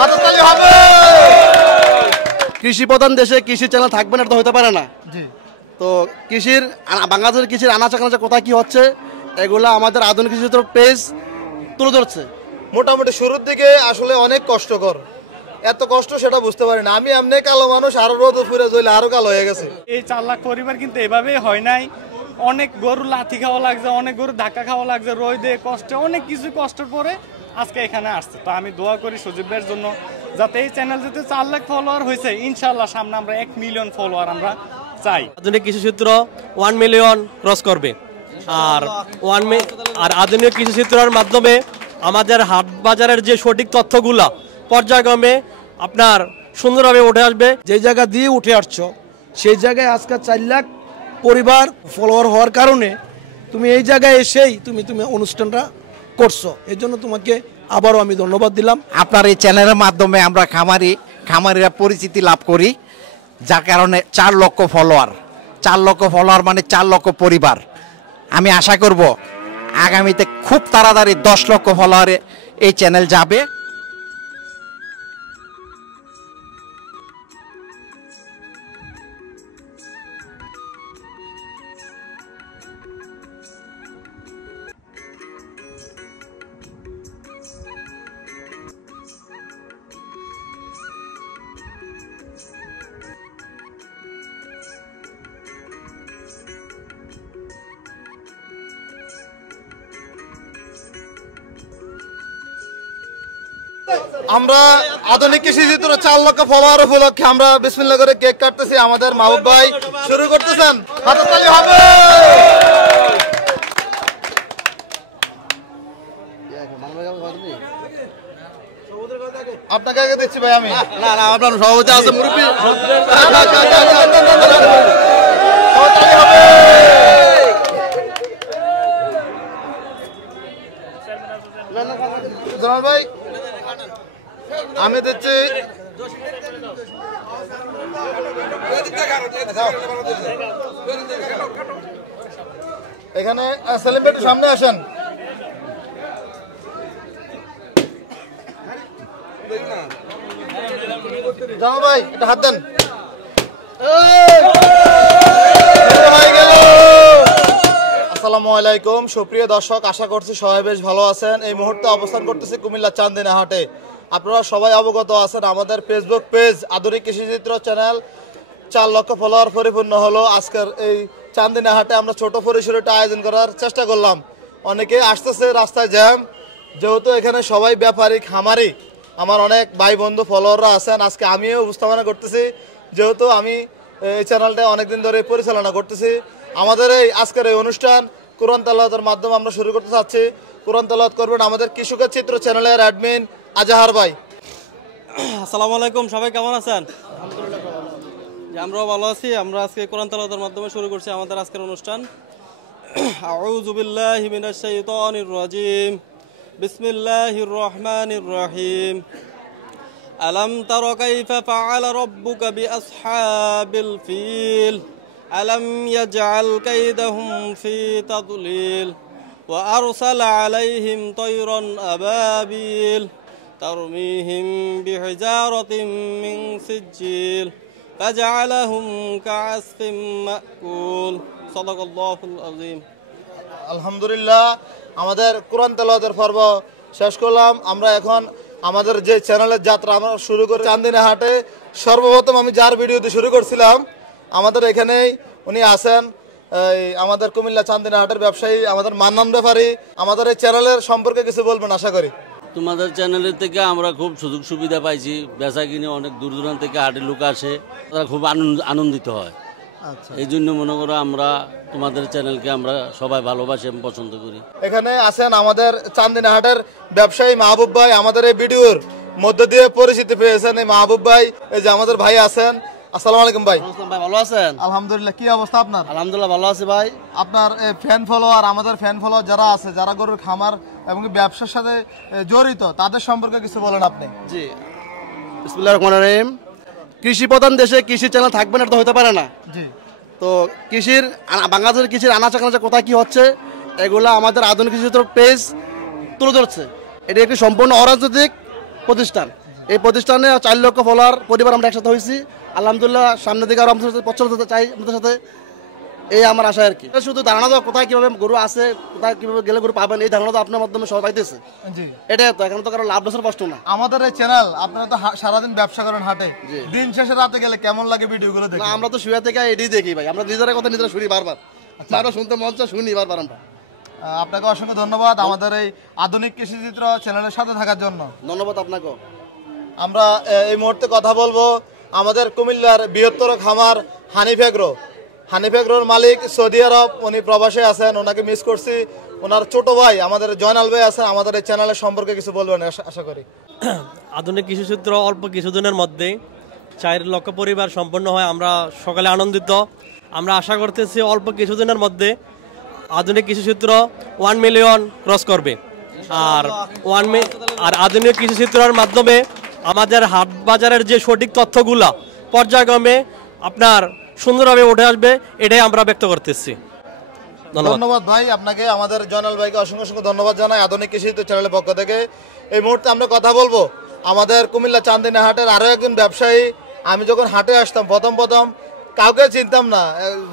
হাততালি হবে। কৃষি প্রধান দেশে কৃষি চ্যানেল থাকবে না, এটা তো হতে পারে না। তো কৃষির বাংলাদেশের কৃষির আনাচে কানাচে কোথায় কি হচ্ছে এগুলা আমাদের আধুনিক কৃষি পেজ তুলে ধরছে। মোটামুটি শুরুর দিকে আসলে অনেক কষ্টকর, এত কষ্ট সেটা বুঝতে পারি না। আমি এমনি কালো মানুষ, আরো রোদ ফুরে জ্বলে আরো কালো হয়ে গেছে। এই 4 লাখ পরিবার কিন্তু এভাবেই হয় নাই। অনেক গরু লাথি খাওয়া লাগছে, অনেক গরু ধাক্কা খাওয়া লাগছে, রোদে কষ্টে অনেক কিছু কষ্টের পরে আজকে এখানে আসছে। তো আমি দোয়া করি সজীব ভাইয়ের জন্য, যাতে এই চ্যানেল যাতে 4 লাখ ফলোয়ার হয়েছে, ইনশাল্লাহ সামনে আমরা 1 মিলিয়ন ফলোয়ার আমরা চাই। আধুনিক কৃষি চিত্র 1 মিলিয়ন ক্রস করবে। আর আধুনিক কৃষি চিত্রের মাধ্যমে আমাদের হাট বাজারের যে সঠিক তথ্যগুলা পর্যায়ক্রমে আপনার সুন্দরভাবে উঠে আসবে। যে জায়গা দিয়ে উঠে আসছো সেই জায়গায় আজকে 4 লাখ পরিবার ফলোয়ার হওয়ার কারণে তুমি এই জায়গায় এসেই তুমি অনুষ্ঠানটা করছো, এই জন্য তোমাকে আবারও আমি ধন্যবাদ দিলাম। আপনার এই চ্যানেলের মাধ্যমে আমরা খামারিরা পরিচিতি লাভ করি, যার কারণে 4 লক্ষ ফলোয়ার মানে 4 লক্ষ পরিবার। আমি আশা করব আগামীতে খুব তাড়াতাড়ি 10 লক্ষ ফলোয়ারে এই চ্যানেল যাবে। আমরা আধুনিক কৃষি চিত্র 4 লক্ষ ফলোয়ার উপলক্ষে আমরা বিসমিল্লাহ করে কেক কাটতেছি। আমাদের মাহবুব ভাই শুরু করতেছেন, হাততালি হবে। আপনাকে আগে দিচ্ছি ভাই আমি। না না, আপনার সভাপতি আছে, মুরব্বী। জামাল ভাই আমি দিচ্ছি। এখানে সেলিম ভাই সামনে আসেন। জামাল ভাই এটা হাত দেন। আসসালামু আলাইকুম সুপ্রিয় দর্শক, আশা করছি সবাই বেশ ভালো আছেন। এই মুহূর্তে অবস্থান করতেছি কুমিল্লা চান্দিনা হাটে। আপনারা সবাই অবগত আছেন আমাদের ফেসবুক পেজ আধুনিক কৃষিচিত্র চ্যানেল 4 লক্ষ ফলোয়ার পরিপূর্ণ হলো। আজকের এই চান্দিনা হাটে আমরা ছোট পরিসরে একটা আয়োজন করার চেষ্টা করলাম। অনেকে আসতেছে, রাস্তায় জ্যাম, যেহেতু এখানে সবাই ব্যাপারী খামারি, আমার অনেক ভাই বন্ধু ফলোয়াররা আছেন। আজকে আমিও উপস্থাপনা করতেছি, যেহেতু আমি এই চ্যানেলটা অনেকদিন ধরে পরিচালনা করতেছি। আমাদের এই আজকের এই অনুষ্ঠান কোরআন তেলাওয়াতের মাধ্যমে আমরা শুরু করতে চাচ্ছি। কোরআন তেলাওয়াত করবেন আমাদের কৃষকের চিত্র চ্যানেলের অ্যাডমিন আজাহার ভাই। আসসালামু আলাইকুম, সবাই কেমন আছেন? আমরাও ভালো আছি। আমরা আজকে কোরআন তেলাওয়াতের মাধ্যমে শুরু করছি আমাদের আজকের অনুষ্ঠান। আউযু বিল্লাহি মিনাশ শাইতানির রাজিম, বিসমিল্লাহির রহমানির রহিম। আলাম তারা কাইফা ফাআলা রাব্বুকা বিআসহাবিল ফিল আলাম ইয়াজআল কাইদাহুম ফি তাদলিল ওয়া আরসালা আলাইহিম তায়রান আবাবিল তারমিহিম বিহিজারাতিন মিন সিজ্জিল ফাজআলাহুম কাআসফিন মাকুল। সাদাকাল্লাহুল আযীম। আলহামদুলিল্লাহ, আমাদের কোরআন তেলাওয়াতের পর্ব শেষ করলাম। আমরা এখন আমাদের যে চ্যানেলের যাত্রা আমরা শুরু করি চান্দিনা হাটে। সর্বপ্রথম আমি যার ভিডিওতে শুরু করছিলাম, আমাদের এখানেই উনি আছেন, আমাদের কুমিল্লা চান্দিনা হাটের ব্যবসায়ী আমাদের মান্নান ব্যাপারী। আমাদের এই চ্যানেলের সম্পর্কে কিছু বলবেন আশা করি। তোমাদের চ্যানেলের থেকে আমরা খুব সুযোগ সুবিধা পাইছি, বেচা কিনে অনেক দূর দূরান্ত থেকে হাটে লোক আসে, তারা খুব আনন্দিত হয়। এই জন্য মনে করো আমরা তোমাদের চ্যানেলকে আমরা সবাই ভালোবাসি এবং পছন্দ করি। এখানে আছেন আমাদের চান্দিনা হাটের ব্যবসায়ী মাহবুব ভাই, আমাদের এই ভিডিওর মধ্য দিয়ে পরিচিতি পেয়েছেন এই মাহবুব ভাই। এই যে আমাদের ভাই আছেন। আসসালামু আলাইকুম ভাই। ভাই ভালো আছেন? আলহামদুলিল্লাহ, কি অবস্থা আপনার? আলহামদুলিল্লাহ ভালো আছি ভাই। আপনার ফ্যান ফলোয়ার, আমাদের ফ্যান ফলোয়ার যারা আছে, যারা গরুর খামার এবং ব্যবসার সাথে জড়িত, তাদের সম্পর্কে কিছু বলেন আপনি। জি, বিসমিল্লাহির রহমানির রহিম। কৃষি প্রধান দেশে কৃষি চ্যানেল থাকবে না, এটা তো হতে পারে না। জি। তো কৃষির বাংলাদেশের কৃষির আনাচে কানাচে কোথায় কি হচ্ছে এগুলা আমাদের আধুনিক কৃষি পেজ তুলে ধরছে। এটি একটি সম্পূর্ণ অরাজনৈতিক প্রতিষ্ঠান। এই প্রতিষ্ঠানে 4 লক্ষ ফলোয়ার পরিবার আমরা একসাথে হয়েছি। আলহামদুলিল্লাহ সামনের দিকে আরো আমাদের সাথে পছন্দ হতে চাই আমাদের সাথে, এই আমার আশা আর কি। শুধু ধারণা দাও কোথায় কিভাবে গরু আছে, কোথায় কিভাবে গেলে গরু পাবেন, এই ধারণা তো আপনার মাধ্যমে সবাই পাইতেছে। এটাই তো, এখন তো কারো লাভ লসের কষ্ট না। আমাদের এই চ্যানেল, আপনারা তো সারাদিন ব্যবসা করেন হাটে, দিন শেষে রাতে গেলে কেমন লাগে ভিডিওগুলো দেখে? আমরা তো শুয়ে থেকে এটাই দেখি ভাই, আমরা নিজেরা কথা নিজেরা শুনি বারবার, আরো শুনতে মন চায় শুনি বারবার আমরা। আপনাকে অসংখ্য ধন্যবাদ আমাদের এই আধুনিক কৃষিচিত্র চ্যানেলের সাথে থাকার জন্য। ধন্যবাদ আপনাকেও। আমরা এই মুহূর্তে কথা বলবো আমাদের কুমিল্লার বৃহত্তর খামার হানিফ এগ্রোর মালিক সৌদি আরব, উনি প্রবাসে আছেন, ওনাকে মিস করছি। ওনার ছোট ভাই আমাদের জয়নাল ভাই আছেন, আমাদের এই চ্যানেলের সম্পর্কে কিছু বলবেন আশা করি। আধুনিক কৃষিচিত্র অল্প কিছুদিনের মধ্যে 4 লক্ষ পরিবার সম্পন্ন হয়, আমরা সকলে আনন্দিত। আমরা আশা করতেছি অল্প কিছুদিনের মধ্যে আধুনিক কৃষিচিত্র 1 মিলিয়ন ক্রস করবে। আর আধুনিক কৃষিচিত্রের মাধ্যমে আমাদের হাট বাজারের যে সঠিক তথ্যগুলা পর্যায়ক্রমে আপনার সুন্দরভাবে উঠে আসবে, এটাই আমরা ব্যক্ত করতেছি। ধন্যবাদ ভাই আপনাকে, আমাদের জয়নাল ভাইকে অসংখ্য ধন্যবাদ জানাই আধুনিক কৃষিচিত্র চ্যানেলের পক্ষ থেকে। এই মুহূর্তে আমরা কথা বলবো আমাদের কুমিল্লা চান্দিনা হাটের আরো একজন ব্যবসায়ী। আমি যখন হাটে আসতাম প্রথম কাউকে চিনতাম না,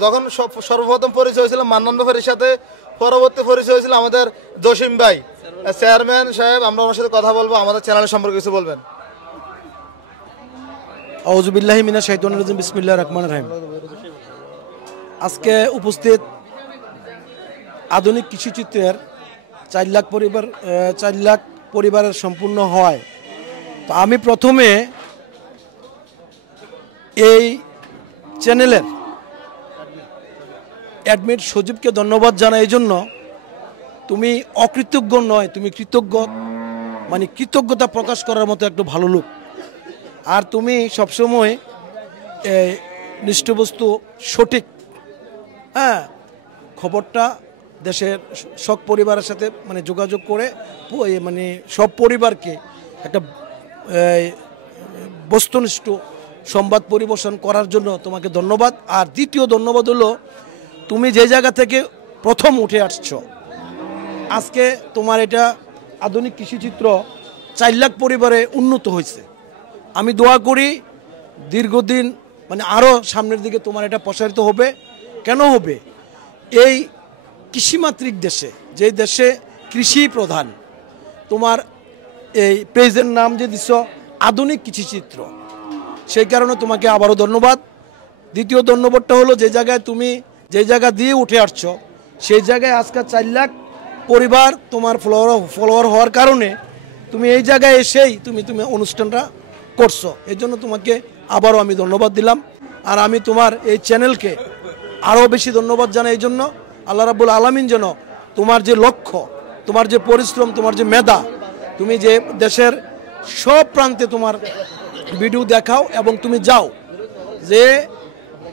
যখন সর্বপ্রথম পরিচয় হয়েছিল মান্নান ভাইয়ের সাথে, পরবর্তী পরিচয় হয়েছিল আমাদের জসিম ভাই চেয়ারম্যান সাহেব। আমরা ওনার সাথে কথা বলবো, আমাদের চ্যানেলের সম্পর্কে কিছু বলবেন। আউযু বিল্লাহি মিনাশ শাইতানির রাজিম, বিসমিল্লাহির রহমানির রহিম। আজকে উপস্থিত আধুনিক কৃষিচিত্রের 4 লাখ পরিবারের সম্পূর্ণ হয়। তো আমি প্রথমে এই চ্যানেলের অ্যাডমিন সজীবকে ধন্যবাদ জানাই। এই জন্য তুমি অকৃতজ্ঞ নয়, তুমি কৃতজ্ঞ, মানে কৃতজ্ঞতা প্রকাশ করার মতো একটু ভালো লোক। আর তুমি সবসময় নিষ্ঠবস্তু সঠিক খবরটা দেশের সব পরিবারের সাথে মানে যোগাযোগ করে মানে সব পরিবারকে একটা বস্তুনিষ্ঠ সংবাদ পরিবেশন করার জন্য তোমাকে ধন্যবাদ। আর দ্বিতীয় ধন্যবাদ হলো তুমি যে জায়গা থেকে প্রথম উঠে আসছো, আজকে তোমার এটা আধুনিক কৃষিচিত্র 4 লাখ পরিবারে উন্নত হয়েছে। আমি দোয়া করি দীর্ঘদিন মানে আরও সামনের দিকে তোমার এটা প্রসারিত হবে। কেন হবে? এই কৃষিমাতৃক দেশে, যে দেশে কৃষি প্রধান, তোমার এই পেজের নাম যে দিচ্ছ আধুনিক কৃষিচিত্র, সেই কারণে তোমাকে আবারও ধন্যবাদ। দ্বিতীয় ধন্যবাদটা হলো যে জায়গায় তুমি যে জায়গা দিয়ে উঠে আসছো, সেই জায়গায় আজকে 4 লাখ পরিবার তোমার ফলোয়ার হওয়ার কারণে তুমি এই জায়গায় এসেই তুমি অনুষ্ঠানটা করছো। এই জন্য তোমাকে আবারও আমি ধন্যবাদ দিলাম। আর আমি তোমার এই চ্যানেলকে আরও বেশি ধন্যবাদ জানাই এই জন্য, আল্লাহ রাব্বুল আলামিন যেন তোমার যে লক্ষ্য, তোমার যে পরিশ্রম, তোমার যে মেধা, তুমি যে দেশের সব প্রান্তে তোমার ভিডিও দেখাও এবং তুমি যাও, যে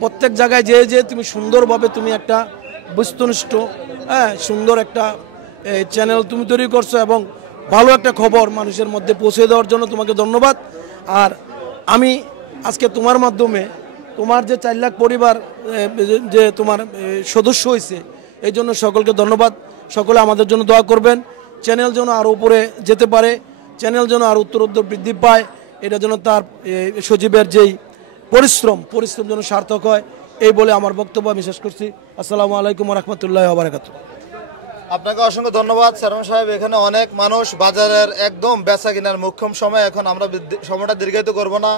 প্রত্যেক জায়গায় যে তুমি সুন্দরভাবে তুমি একটা বস্তুনিষ্ঠ সুন্দর একটা চ্যানেল তুমি তৈরি করছো এবং ভালো একটা খবর মানুষের মধ্যে পৌঁছে দেওয়ার জন্য তোমাকে ধন্যবাদ। আর আমি আজকে তোমার মাধ্যমে তোমার যে 4 লাখ পরিবার যে তোমার সদস্য হয়েছে, এই জন্য সকলকে ধন্যবাদ। সকলে আমাদের জন্য দোয়া করবেন, চ্যানেল যেন আরও উপরে যেতে পারে, চ্যানেল যেন আরও উত্তরোত্তর বৃদ্ধি পায়, এটা যেন তার সজীবের যেই পরিশ্রম যেন সার্থক হয়, এই বলে আমার বক্তব্য আমি শেষ করছি। আসসালামু আলাইকুম ওয়া রাহমাতুল্লাহি ওয়া বারাকাতুহু। আপনাকে অসংখ্য ধন্যবাদ চেয়ারম্যান সাহেব। এখানে অনেক মানুষ, বাজারের একদম বেচা কেনার মোক্ষম সময়, এখন আমরা সময়টা দীর্ঘায়িত করব না।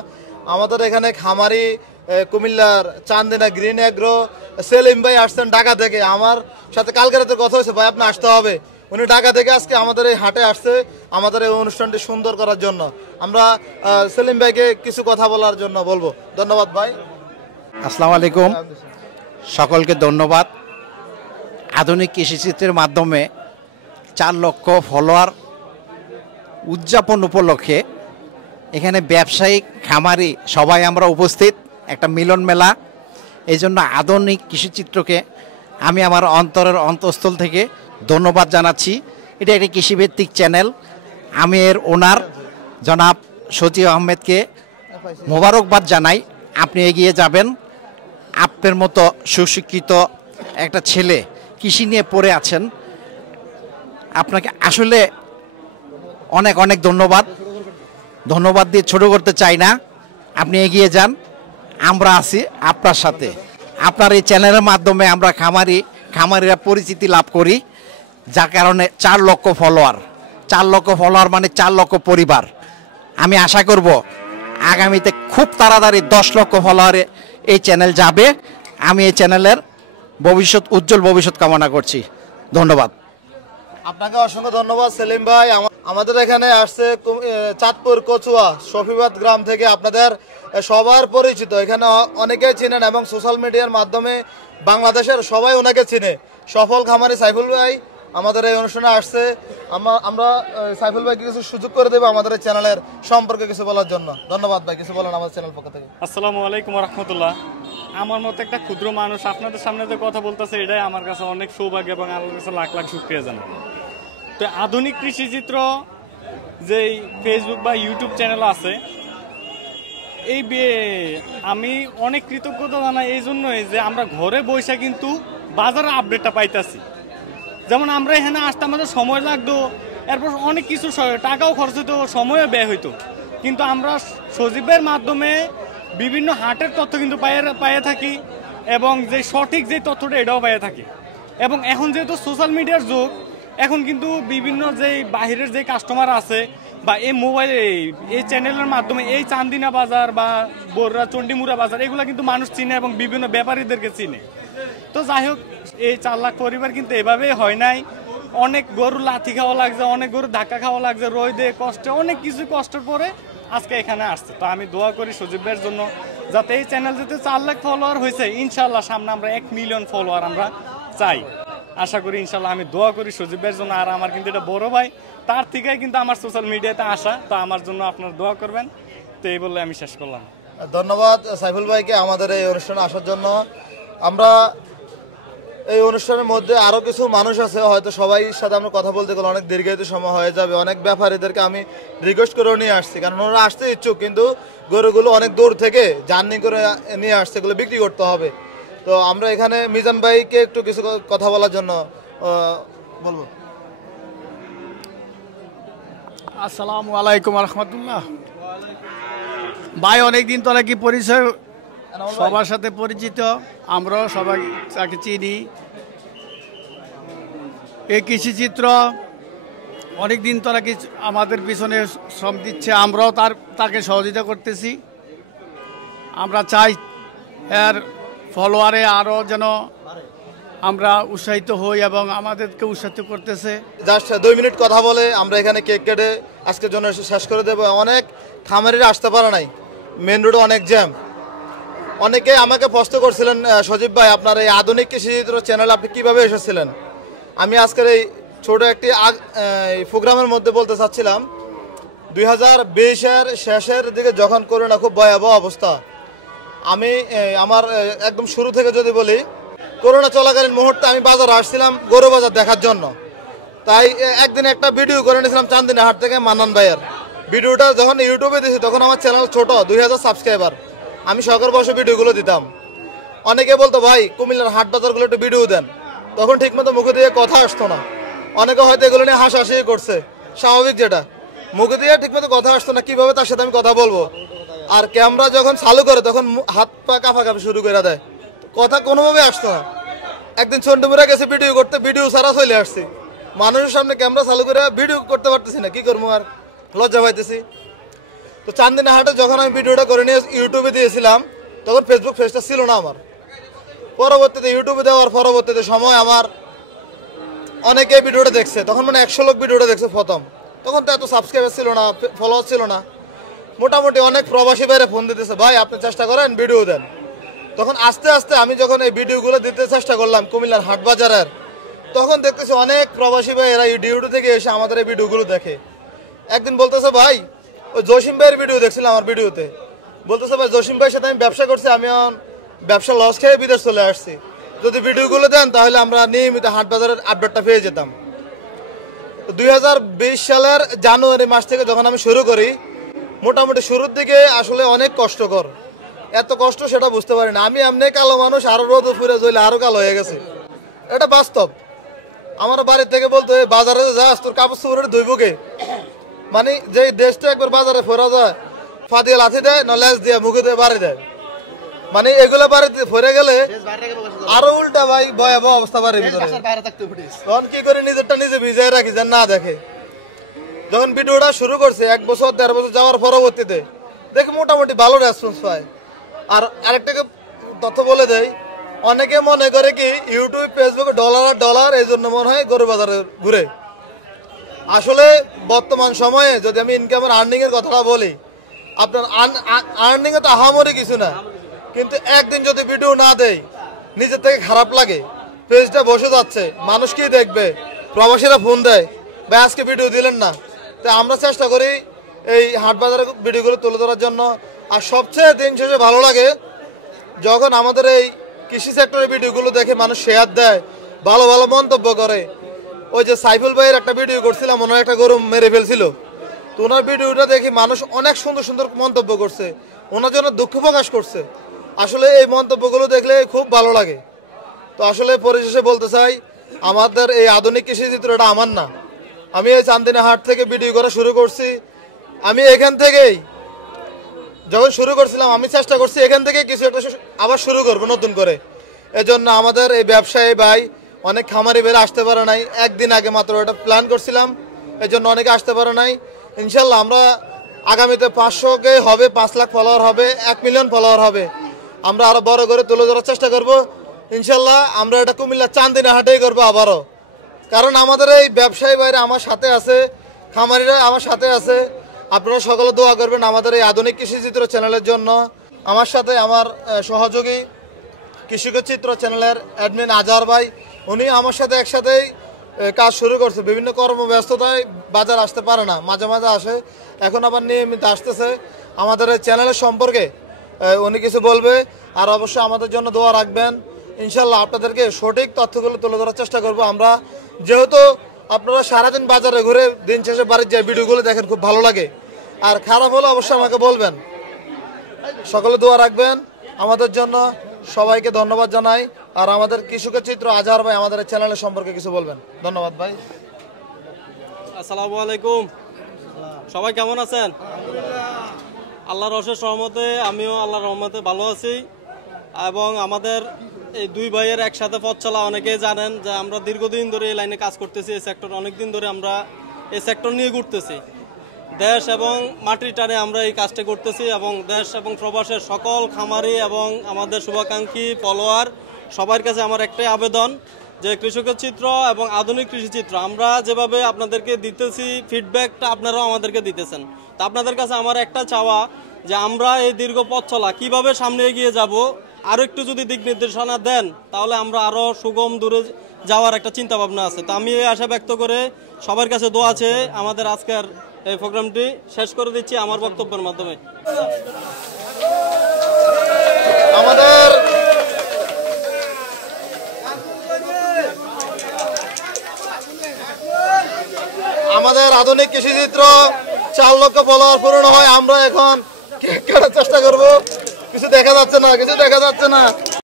আমাদের এখানে খামারি কুমিল্লার চান্দিনা গ্রিন এগ্রো সেলিম ভাই আসছেন ঢাকা থেকে। আমার সাথে কালকে রাতে কথা হয়েছে, ভাই আপনি আসতে হবে। উনি ঢাকা থেকে আজকে আমাদের এই হাটে আসছে আমাদের এই অনুষ্ঠানটি সুন্দর করার জন্য। আমরা সেলিম ভাইকে কিছু কথা বলার জন্য বলবো। ধন্যবাদ ভাই। আসসালামু আলাইকুম, সকলকে ধন্যবাদ। আধুনিক কৃষিচিত্রের মাধ্যমে 4 লক্ষ ফলোয়ার উদযাপন উপলক্ষে এখানে ব্যবসায়ী, খামারি সবাই আমরা উপস্থিত, একটা মিলন মেলা। এই জন্য আধুনিক কৃষিচিত্রকে আমি আমার অন্তরের অন্তঃস্থল থেকে ধন্যবাদ জানাচ্ছি। এটা একটি কৃষিভিত্তিক চ্যানেল। আমি এর ওনার জনাব সচিব আহমেদকে মোবারকবাদ জানাই। আপনি এগিয়ে যাবেন, আপনার মতো সুশিক্ষিত একটা ছেলে কৃষি নিয়ে পড়ে আছেন, আপনাকে আসলে অনেক অনেক ধন্যবাদ। ধন্যবাদ দিয়ে ছোট করতে চাই না। আপনি এগিয়ে যান, আমরা আছি আপনার সাথে। আপনার এই চ্যানেলের মাধ্যমে আমরা খামারিরা পরিচিতি লাভ করি, যার কারণে 4 লক্ষ ফলোয়ার মানে 4 লক্ষ পরিবার। আমি আশা করব আগামীতে খুব তাড়াতাড়ি 10 লক্ষ ফলোয়ারে এই চ্যানেল যাবে। আমি এই চ্যানেলের উজ্জ্বল ভবিষ্যৎ কামনা করছি। ধন্যবাদ। আপনাকে অসংখ্য ধন্যবাদ সেলিম ভাই। আমাদের এখানে আসছে চাঁদপুর কচুয়া শফিবাদ গ্রাম থেকে, আপনাদের সবার পরিচিত, এখানে অনেকেই চিনেন এবং সোশ্যাল মিডিয়ার মাধ্যমে বাংলাদেশের সবাই ওনাকে চিনে। সফল খামারি সাইফুল ভাই আমাদের এই অনুষ্ঠানে আসছে। আমরা সাইফুল ভাইকে কিছু সুযোগ করে দেবো আমাদের এই চ্যানেলের সম্পর্কে কিছু বলার জন্য। ধন্যবাদ ভাই, কিছু বলেন আমাদের চ্যানেল পক্ষ থেকে। আসসালামু আলাইকুম রহমতুল্লাহ। আমার মতো একটা ক্ষুদ্র মানুষ আপনাদের সামনে যে কথা বলতেছে, এটাই আমার কাছে অনেক সৌভাগ্য এবং আল্লাহর কাছে লাখ লাখ শুকরিয়া জানাই। তো আধুনিক কৃষিচিত্র যেই ফেসবুক বা ইউটিউব চ্যানেল আছে, আমি অনেক কৃতজ্ঞতা জানাই এই জন্যই যে আমরা ঘরে বসে কিন্তু বাজারের আপডেটটা পাইতেছি। যেমন আমরা এখানে আসতে আমাদের সময় লাগতো, এরপর অনেক কিছু টাকাও খরচ হতো, সময়ও ব্যয় হইতো, কিন্তু আমরা সজীবের মাধ্যমে বিভিন্ন হাটের তথ্য কিন্তু পাইয়ে থাকি এবং যে সঠিক যে তথ্যটা এটাও পাইয়ে থাকি। এবং এখন যেহেতু সোশ্যাল মিডিয়ার যুগ, এখন কিন্তু বিভিন্ন যে বাহিরের যে কাস্টমার আছে বা এই মোবাইলে এই চ্যানেলের মাধ্যমে এই চান্দিনা বাজার বা বড়রা চণ্ডীমুড়া বাজার এগুলো কিন্তু মানুষ চিনে এবং বিভিন্ন ব্যাপারীদেরকে চিনে। তো যাই হোক, এই 4 লাখ পরিবার কিন্তু এভাবেই হয় নাই। অনেক গরু লাথি খাওয়া লাগছে, অনেক গরু ধাক্কা খাওয়া লাগছে, রোদে কষ্টে অনেক কিছু কষ্টের পরে আজকে এখানে আসছে। তো আমি দোয়া করি সজীবের জন্য, যাতে এই চ্যানেল যেতে 4 লাখ ফলোয়ার হয়েছে, ইনশাল্লাহ সামনে আমরা 1 মিলিয়ন ফলোয়ার আমরা চাই, আশা করি ইনশাল্লাহ। আমি দোয়া করি সজীবের জন্য। আর আমার কিন্তু এটা বড় ভাই, তার থেকেই কিন্তু আমার সোশ্যাল মিডিয়াতে আসা, তো আমার জন্য আপনারা দোয়া করবেন। তো এই বলে আমি শেষ করলাম। ধন্যবাদ সাইফুল ভাইকে আমাদের এই অনুষ্ঠানে আসার জন্য। আমরা এই অনুষ্ঠানের মধ্যে আরও কিছু মানুষ আছে, হয়তো সবাই সাথে আমরা কথা বলতে গেলে অনেক দীর্ঘায়িত সময় হয়ে যাবে। অনেক ব্যাপারীদেরকে আমি রিকোয়েস্ট করেও নিয়ে আসছি, কারণ ওরা আসতে ইচ্ছুক, কিন্তু গরুগুলো অনেক দূর থেকে জার্নি করে নিয়ে আসছে, এগুলো বিক্রি করতে হবে। তো আমরা এখানে মিজান ভাইকে একটু কিছু কথা বলার জন্য বলবো। আসসালামু আলাইকুম রহমতুল্লাহ। ভাই অনেকদিন তো নাকি পরিচয়, সবার সাথে পরিচিত, আমরাও সবাই তাকে চিনি। এই কৃষিচিত্র অনেকদিন তো নাকি আমাদের পিছনে শ্রম দিচ্ছে, আমরাও তাকে সহযোগিতা করতেছি। আমরা চাই এর ফলোয়ারে আরও যেন আমরা উৎসাহিত হই এবং আমাদেরকে উৎসাহিত করতেছে। জাস্ট 2 মিনিট কথা বলে আমরা এখানে কেক কেটে আজকের জন্য শেষ করে দেবো। অনেক খামারিরা আসতে পারে নাই, মেন রোডে অনেক জ্যাম। অনেকে আমাকে প্রশ্ন করছিলেন, সজীব ভাই আপনার এই আধুনিক কৃষিচিত্র চ্যানেল আপনি কীভাবে এসেছিলেন। আমি আজকের এই ছোট একটি প্রোগ্রামের মধ্যে বলতে চাচ্ছিলাম, 2020-এর শেষের দিকে যখন করোনা খুব ভয়াবহ অবস্থা, আমি আমার একদম শুরু থেকে যদি বলি, করোনা চলাকালীন মুহূর্তে আমি বাজারে আসছিলাম গরু বাজার দেখার জন্য। তাই একদিন একটা ভিডিও করে নিয়েছিলাম চান্দিনা হাট থেকে মান্নান ভাইয়ের। ভিডিওটা যখন ইউটিউবে দিয়েছি তখন আমার চ্যানেল ছোট, 2000 সাবস্ক্রাইবার। আমি শখের বসে ভিডিওগুলো দিতাম। অনেকে বলতো ভাই কুমিল্লার হাট বাজারগুলো একটু ভিডিও দেন, তখন ঠিকমতো মুখে দিয়ে কথা আসতো না। অনেকে হয়তো এগুলো নিয়ে হাসাহাসি করছে, স্বাভাবিক, যেটা মুখে দিয়ে ঠিকমতো কথা আসতো না, কীভাবে তার সাথে আমি কথা বলবো। আর ক্যামেরা যখন চালু করে তখন হাত পা কাঁপাকাঁপি শুরু করে দেয়, কথা কোনোভাবে আসতো না। একদিন চণ্ডীমুড়া গেছে ভিডিও করতে, ভিডিও ছাড়া চলে আসছি, মানুষের সামনে ক্যামেরা চালু করে ভিডিও করতে পারতেছি না, কি করবো, আর লজ্জা পাইতেছি। তো চান্দিনা হাটে যখন আমি ভিডিওটা করে নিয়ে ইউটিউবে দিয়েছিলাম, তখন ফেসবুক পেজটা ছিল না আমার। পরবর্তীতে ইউটিউবে দেওয়ার পরবর্তীতে সময় আমার অনেকে ভিডিওটা দেখছে, তখন মানে 100 লোক ভিডিওটা দেখছে প্রথম। তখন তো এত সাবস্ক্রাইবার ছিল না, ফলোয়ার ছিল না। মোটামুটি অনেক প্রবাসী বাইরে ফোন দিতেছে, ভাই আপনি চেষ্টা করেন ভিডিও দেন। তখন আস্তে আস্তে আমি যখন এই ভিডিওগুলো দিতে চেষ্টা করলাম কুমিল্লার হাট বাজারের, তখন দেখতেছি অনেক প্রবাসী ভাই এরা ইউটিউব থেকে এসে আমাদের এই ভিডিওগুলো দেখে। একদিন বলতেছে, ভাই ওই জসিম ভাইয়ের ভিডিও দেখছিলাম আমার ভিডিওতে, বলতেছে ভাই জসিম ভাইয়ের সাথে আমি ব্যবসা করছি, আমি ব্যবসা লস খেয়ে বিদেশ চলে আসছি, যদি ভিডিওগুলো দেন তাহলে আমরা নিয়মিত হাট বাজারের আপডেটটা পেয়ে যেতাম। 2020 সালের জানুয়ারি মাস থেকে যখন আমি শুরু করি, মোটামুটি শুরুর দিকে আসলে অনেক কষ্টকর। এত কষ্ট সেটা বুঝতে পারি না। আমি এমনি কালো মানুষ, আরো রোদ উপরে জ্বলে আরো কালো হয়ে গেছে, এটা বাস্তব। আমার বাড়ির থেকে বলতো বাজারে যাস, তোর কাপড় চোপড় ধুইব কে, মানে যে দেশটা একবার বাজারে ফেরা যায় ফা দিয়ে লাথি দেয় না লেজ দিয়ে মুখে দিয়ে বাড়ি দেয়, মানে এগুলো বাড়ি ফেরে গেলে আরো উল্টা ভাই ভয়াবহ অবস্থা বাড়ির ভিতরে। তখন কি করে নিজেরটা নিজে ভিজায় রাখি যেন না দেখে। যখন ভিডিওটা শুরু করছে 1 বছর 1.5 বছর যাওয়ার পরবর্তীতে দেখে মোটামুটি ভালো রেসপন্স পায়। আর আরেকটা তথ্য বলে দেয়, অনেকে মনে করে কি ইউটিউব ফেসবুকে ডলার আর ডলার, এই জন্য মনে হয় গরু বাজারে ঘুরে। আসলে বর্তমান সময়ে যদি আমি ইনকাম আর আর্নিং এর কথাটা বলি, আপনার আর্নিং এ তো আহামরি কিছু না, কিন্তু একদিন যদি ভিডিও না দেয় নিজের থেকে খারাপ লাগে। পেজটা বসে যাচ্ছে, মানুষ কি দেখবে, প্রবাসীরা ফোন দেয় ভাই আজকে ভিডিও দিলেন না। তো আমরা চেষ্টা করি এই হাট বাজারের ভিডিওগুলো তুলে ধরার জন্য। আর সবচেয়ে দিন শেষে ভালো লাগে যখন আমাদের এই কৃষি সেক্টরের ভিডিওগুলো দেখে মানুষ শেয়ার দেয়, ভালো ভালো মন্তব্য করে। ওই যে সাইফুল ভাইয়ের একটা ভিডিও করছিলাম, ওনার একটা গরু মেরে ফেলছিল, তো ওনার ভিডিওটা দেখি মানুষ অনেক সুন্দর সুন্দর মন্তব্য করছে, ওনার জন্য দুঃখ প্রকাশ করছে। আসলে এই মন্তব্যগুলো দেখলে খুব ভালো লাগে। তো আসলে পরিশেষে বলতে চাই, আমাদের এই আধুনিক কৃষি চিত্রটা আমার না। আমি এই চান্দিনা হাট থেকে ভিডিও করা শুরু করছি। আমি এখান থেকেই যখন শুরু করছিলাম আমি চেষ্টা করছি এখান থেকে কিছু একটা আবার শুরু করবো নতুন করে। এজন্য আমাদের এই ব্যবসায়ী ভাই অনেক খামারি বেড়ে আসতে পারে নাই, একদিন আগে মাত্র এটা প্ল্যান করছিলাম, এজন্য অনেকে আসতে পারে নাই। ইনশাল্লাহ আমরা আগামীতে 500কে হবে, 5 লাখ ফলোয়ার হবে, 1 মিলিয়ন ফলোয়ার হবে। আমরা আরো বড় করে তুলে ধরার চেষ্টা করব ইনশাল্লাহ। আমরা এটা কুমিল্লা চান্দিনা হাটেই করবো আবারও, কারণ আমাদের এই ব্যবসায়ী ভাইরা আমার সাথে আছে, খামারিরা আমার সাথে আছে। আপনারা সকলে দোয়া করবেন আমাদের এই আধুনিক কৃষি চিত্র চ্যানেলের জন্য। আমার সাথে আমার সহযোগী কৃষক চিত্র চ্যানেলের অ্যাডমিন আজহার ভাই, উনি আমার সাথে একসাথেই কাজ শুরু করছে। বিভিন্ন কর্মব্যস্ততায় বাজার আসতে পারে না, মাঝে মাঝে আসে, এখন আবার নিয়মিত আসতেছে। আমাদের এই চ্যানেলের সম্পর্কে উনি কিছু বলবে, আর অবশ্যই আমাদের জন্য দোয়া রাখবেন। ইনশাল্লাহ আপনাদেরকে সঠিক তথ্যগুলো তুলে ধরার চেষ্টা করব আমরা। যেহেতু আপনারা সারাদিন বাজারে ঘুরে দিন শেষে বাড়ির যে ভিডিওগুলো দেখেন খুব ভালো লাগে, আর খারাপ হলে অবশ্যই আমাকে বলবেন। সকলে দোয়া রাখবেন আমাদের জন্য। সবাইকে ধন্যবাদ জানাই। আর আমাদের কৃষকের চিত্র আজহার ভাই আমাদের চ্যানেলের সম্পর্কে কিছু বলবেন। ধন্যবাদ ভাই। আসসালামু আলাইকুম, সবাই কেমন আছেন? আল্লাহর অশেষ রহমতে আমিও আল্লাহর রহমতে ভালো আছি। এবং আমাদের এই দুই ভাইয়ের একসাথে পথ চলা অনেকেই জানেন যে আমরা দীর্ঘদিন ধরে এই লাইনে কাজ করতেছি। এই সেক্টর অনেকদিন ধরে আমরা এই সেক্টর নিয়ে ঘুরতেছি। দেশ এবং মাটির টানে আমরা এই কাজটা করতেছি, এবং দেশ এবং প্রবাসের সকল খামারি এবং আমাদের শুভাকাঙ্ক্ষী ফলোয়ার সবার কাছে আমার একটাই আবেদন যে কৃষকের চিত্র এবং আধুনিক কৃষি চিত্র আমরা যেভাবে আপনাদেরকে দিতেছি, ফিডব্যাকটা আপনারাও আমাদেরকে দিতেছেন। তা আপনাদের কাছে আমার একটা চাওয়া যে আমরা এই দীর্ঘ পথ চলা কীভাবে সামনে এগিয়ে যাব, আরও একটু যদি দিক নির্দেশনা দেন তাহলে আমরা আরও সুগম দূরে যাওয়ার একটা চিন্তা ভাবনা আছে। তো আমি এই আশা ব্যক্ত করে সবার কাছে দোয়া আছে আমাদের আজকের এই প্রোগ্রামটি শেষ করে দিচ্ছি আমার বক্তব্যের মাধ্যমে। আমাদের আধুনিক কৃষি চিত্র 4 লক্ষ ফলোয়ার পূরণ হয়। আমরা এখন চেষ্টা করব। কিছু দেখা যাচ্ছে না।